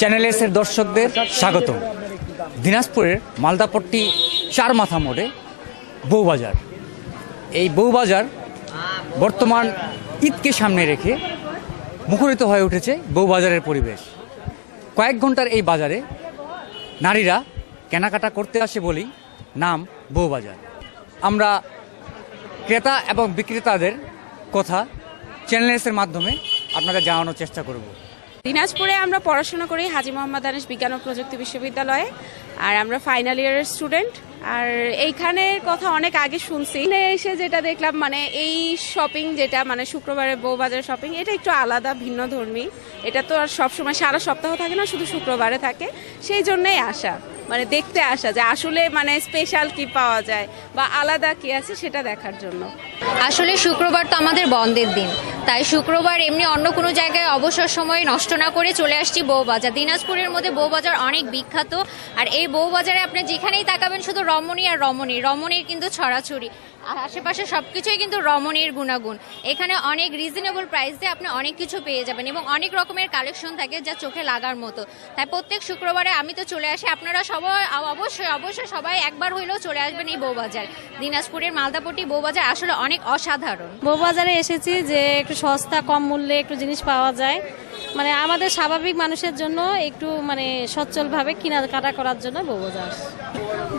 Channel S এর দর্শকদের স্বাগত। দিনাজপুরের মালদাপট্টি চার মাথা মোড়ে বউবাজার। এই বউবাজার বর্তমান ঈদকে সামনে রেখে মুখরিত হয়ে উঠেছে বউবাজারের পরিবেশ। কয়েক ঘন্টার এই বাজারে নারীরা কেনাকাটা করতে আসে বলেই নাম বউবাজার। আমরা ক্রেতা এবং বিক্রেতাদের কথা চ্যানেল এস এর মাধ্যমে আপনাদের জানানোর চেষ্টা করব। দিনাজপুরে আমরা পড়াশোনা করি হাজী মোহাম্মদ আনিস বিজ্ঞান ও প্রযুক্তি বিশ্ববিদ্যালয়ে, আর আমরা ফাইনাল ইয়ারের স্টুডেন্ট। আর এইখানের কথা অনেক আগে শুনছি, এসে যেটা দেখলাম মানে এই শপিং যেটা মানে শুক্রবারে বউবাজার শপিং, এটা একটু আলাদা ভিন্ন ধর্মী। এটা তো আর সবসময় সারা সপ্তাহ থাকে না, শুধু শুক্রবারে থাকে। সেই জন্যই আসা, মানে দেখতে আসা যে আসলে মানে স্পেশাল কি পাওয়া যায় বা আলাদা কি আছে সেটা দেখার জন্য। আসলে শুক্রবার তো আমাদের বন্ধের দিন, তাই শুক্রবার এমনি অন্য কোনো জায়গায় অবসর সময় নষ্ট না করে চলে আসছি বউবাজার। দিনাজপুরের মধ্যে বউবাজার অনেক বিখ্যাত, আর এই বউবাজারে আপনি যেখানেই তাকাবেন শুধু রমণী আর রমণী, রমণীর কিন্তু ছড়াছড়ি, আর আশেপাশে সব কিছুই কিন্তু রমণীর গুণাগুণ। এখানে অনেক রিজনেবল প্রাইসে আপনি অনেক কিছু পেয়ে যাবেন এবং অনেক রকমের কালেকশন থাকে যা চোখে লাগার মতো। তাই প্রত্যেক শুক্রবারে আমি তো চলে আসি, আপনারা সবাই অবশ্যই সবাই একবার হইলেও চলে আসবেন এই বউবাজার। দিনাজপুরের মালদাপট্টি বউবাজার আসলে অনেক অসাধারণ। বউবাজারে এসেছি যে একটু সস্তা কম মূল্যে একটু জিনিস পাওয়া যায়, মানে আমাদের স্বাভাবিক মানুষের জন্য একটু মানে সচ্ছলভাবে কেনাকাটা করার জন্য বউবাজার।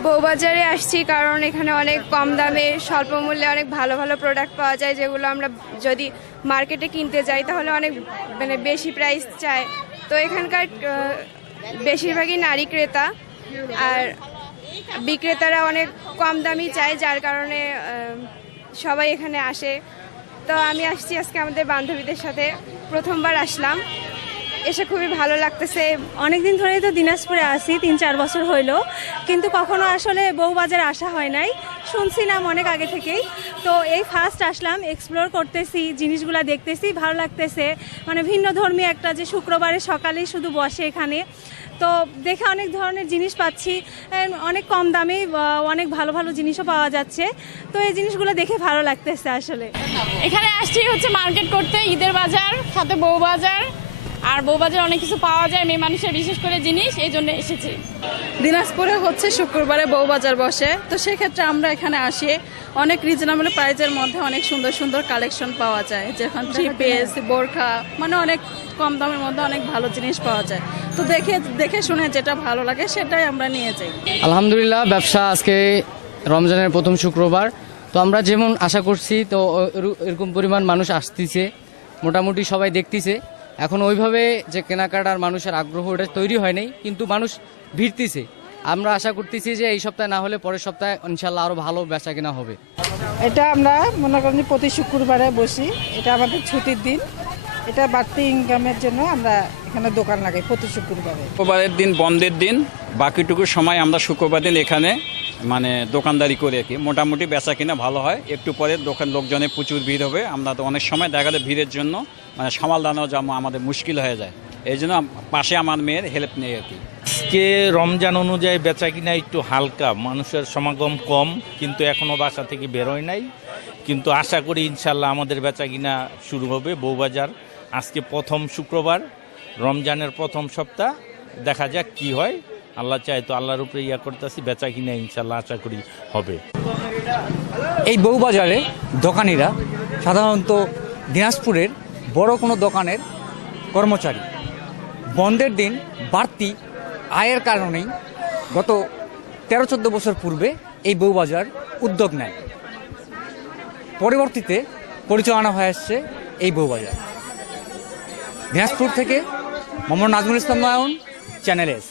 বউবাজারে আসছি কারণ এখানে অনেক কম দামে স্বল্প মূল্যে অনেক ভালো ভালো প্রোডাক্ট পাওয়া যায়, যেগুলো আমরা যদি মার্কেটে কিনতে যাই তাহলে অনেক মানে বেশি প্রাইস চায়। তো এখানকার বেশিরভাগই নারী ক্রেতা, আর বিক্রেতারা অনেক কম দামি চায়, যার কারণে সবাই এখানে আসে। তো আমি আসছি আজকে আমাদের বান্ধবীদের সাথে, প্রথমবার আসলাম, এসে খুবই ভালো লাগতেছে। অনেকদিন ধরেই তো দিনাজপুরে আসি, 3-4 বছর হইলো, কিন্তু কখনো আসলে বউবাজার আসা হয় নাই। শুনছিলাম অনেক আগে থেকেই, তো এই ফার্স্ট আসলাম, এক্সপ্লোর করতেছি, জিনিসগুলো দেখতেছি, ভালো লাগতেছে। মানে ভিন্ন ধর্মী একটা, যে শুক্রবারে সকালেই শুধু বসে এখানে, তো দেখে অনেক ধরনের জিনিস পাচ্ছি, অনেক কম দামে অনেক ভালো ভালো জিনিসও পাওয়া যাচ্ছে। তো এই জিনিসগুলো দেখে ভালো লাগতেছে আসলে। এখানে আসছি হচ্ছে মার্কেট করতে, ঈদের বাজার সাথে বউবাজার, আর বউবাজার অনেক কিছু পাওয়া যায় মেয়ে মানুষের বিশেষ করে জিনিস, এই জন্য এসেছি। দিনাজপুরে হচ্ছে শুক্রবারে বউবাজার বসে, তো সেক্ষেত্রে আমরা এখানে আসি। অনেক রিজনেবল প্রাইজের মধ্যে অনেক সুন্দর সুন্দর কালেকশন পাওয়া যায়, যেখানে থ্রি পিস, বোরখা, মানে অনেক কম দামের মধ্যে অনেক ভালো জিনিস পাওয়া যায়। তো দেখে শুনে যেটা ভালো লাগে সেটাই আমরা নিয়ে যাই। আলহামদুলিল্লাহ, ব্যবসা আজকে রমজানের প্রথম শুক্রবার, তো আমরা যেমন আশা করছি তো এরকম পরিমাণ মানুষ আসতেছে, মোটামুটি সবাই দেখতেছে। এখন ওইভাবে যে কেনাকাটার মানুষের আগ্রহ ওটা তৈরি হয় নাই, কিন্তু মানুষ ভিড়তেছে। আমরা আশা করতেছি যে এই সপ্তাহে না হলে পরের সপ্তাহে ইনশাল্লাহ আরও ভালো বেচা কেনা হবে। এটা আমরা মনে করেন প্রতি শুক্রবারে বসি, এটা আমাদের ছুটির দিন, এটা বাড়তি ইনকামের জন্য আমরা এখানে দোকান লাগাই প্রতি শুক্রবারে। শুক্রবারের দিন বন্ধের দিন, বাকিটুকু সময় আমরা শুক্রবার দিন এখানে মানে দোকানদারি করে রাখি। মোটামুটি বেচা কিনা ভালো হয়। একটু পরে লোকজনের প্রচুর ভিড় হবে। আমরা তো অনেক সময় দেখা যায় ভিড়ের জন্য মানে সামাল দানো যেমন আমাদের মুশকিল হয়ে যায়, এই জন্য পাশে আমার মেয়ের হেল্প নেই আর কি। আজকে রমজান অনুযায়ী বেচা কিনা একটু হালকা, মানুষের সমাগম কম, কিন্তু এখনও বাসা থেকে বেরোয় নাই। কিন্তু আশা করি ইনশাল্লাহ আমাদের বেচা কিনা শুরু হবে। বউবাজার আজকে প্রথম শুক্রবার, রমজানের প্রথম সপ্তাহ, দেখা যাক কি হয়। আল্লাহ চায় তো আল্লাহর উপরে করতেছি, বেচা কিনা ইনশাল্লাহ আশা করি হবে। এই বউবাজারে দোকানিরা সাধারণত দিনাজপুরের বড় কোনো দোকানের কর্মচারী। বন্ধের দিন বাড়তি আয়ের কারণেই গত 13-14 বছর পূর্বে এই বউবাজার উদ্যোগ নেয়। পরবর্তীতে পরিচালনা হয়ে আসছে এই বউবাজার। দিনাজপুর থেকে মোহাম্মদ নাজমুল ইসলাম নয়ন, চ্যানেল এস।